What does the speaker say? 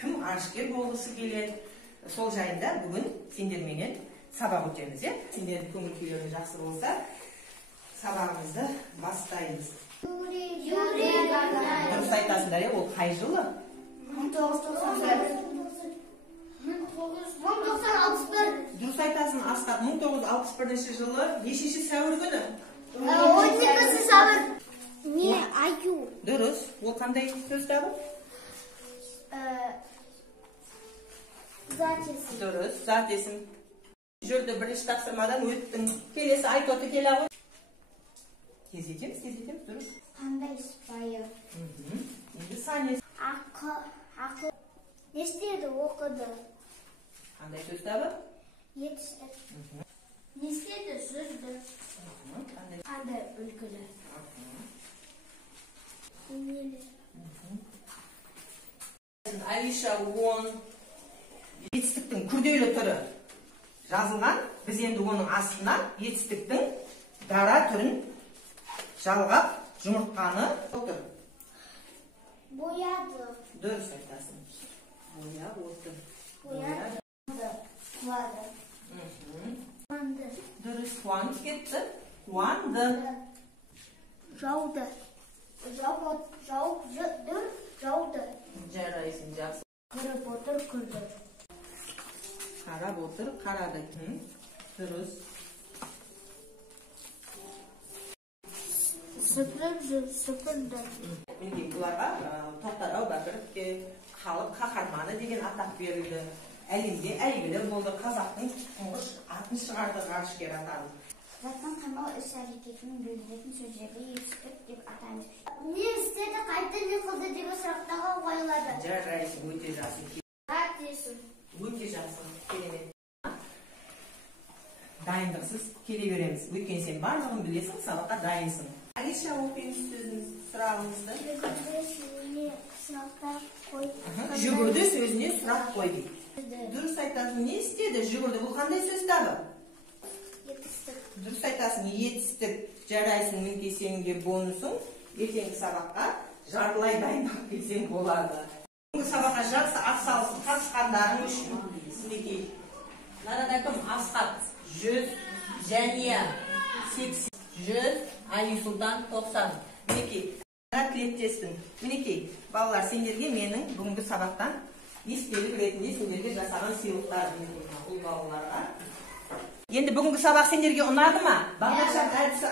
кім арышкер болғысы келеді. Сол жайында бүгін сендерменен сабақ өтеміз, сендердің көңіл күйлерің жақсы болса, сабағымызды бастаймыз. Дұрыс айтасыңдар, ол қай жылы? 1991. Дұрыс айтасың, Асқат, 1961 жылы нешінші сәуір күні? 12 сәуір. Не, аю. Дұрыс, ол қандай сөз табы? Зат есім. Дұрыс, зат есім. Жүрді бірінші тапсырмадан өттің. Келесі айт оты келе ғой. Тездетеміз, дұрыс. Қандай сыпайы? Енді санес. Ақыл. Не істеді, оқыды? Қандай сөз табы? Етістік. Не істеді, жүрді? Қандай үлгілі? Өнелі. Алиша 10 етістіктің күрделі түрі жазылған. Біз енді оның астына етістіктің дара түрін жалғап жұмыртқаны отыр. Бояды. Дұрыс айтасың. Бояп отыр. Бояды. Қуады. Қуанды. Дұрыс, қуанып кетті. Қуанды. Жауды. Жауды. Жарайсың, жақсы. Қырып отыр, күрді. Қарап отыр, қарады. Дұрыс. Сыпырды. Мінекей бұларға Тоқтар Әубәкіровке халық қаһарманы деген атақ берілді. Әлемде әйгілі болды, қазақтың тұңғыш атын шығарды, ғарышкер атанды. Заттың қимыл іс-әрекетін білдіретін сөздерді етістік деп атаймыз. Не істеді, қайтты, не қылды деп сұрақтарға қойылады. Жарайсың, өте жақсы. Зат есім. Өте жақсы, керемет. Дайындықсыз келе береміз. Өйткені сен барлығын білесің, сабаққа дайынсың. Алиша, оқимыз сөзін, сұрағымызды. Жүгірді сөзіне сұрақтар қой. Жүгірді сөзіне сұрақ қой дейді. Дұрыс айтасың, не істеді? Жүгірді, бұл қандай сөз табы? Етістік. Дұрыс айтасың, етістік. Жарайсың, мінекей сенің де бонусың. Ертеңгі сабаққа жартылай дайындап келсең болады. Бүгінгі сабаққа жақсы атсалысып қатысқандарың үшін мінекей мынада кім? Асқат 100, Жәния 80, 100, Алисулдан 90. Мінекей тілектестің. Мінекей балалар, сендерге менің бүгінгі сабақтан естелік ретінде сендерге жасаған сыйлықтар бұл балаларға. Енді бүгінгі сабақ сендерге ұнады ма? Бағдаршам әдісі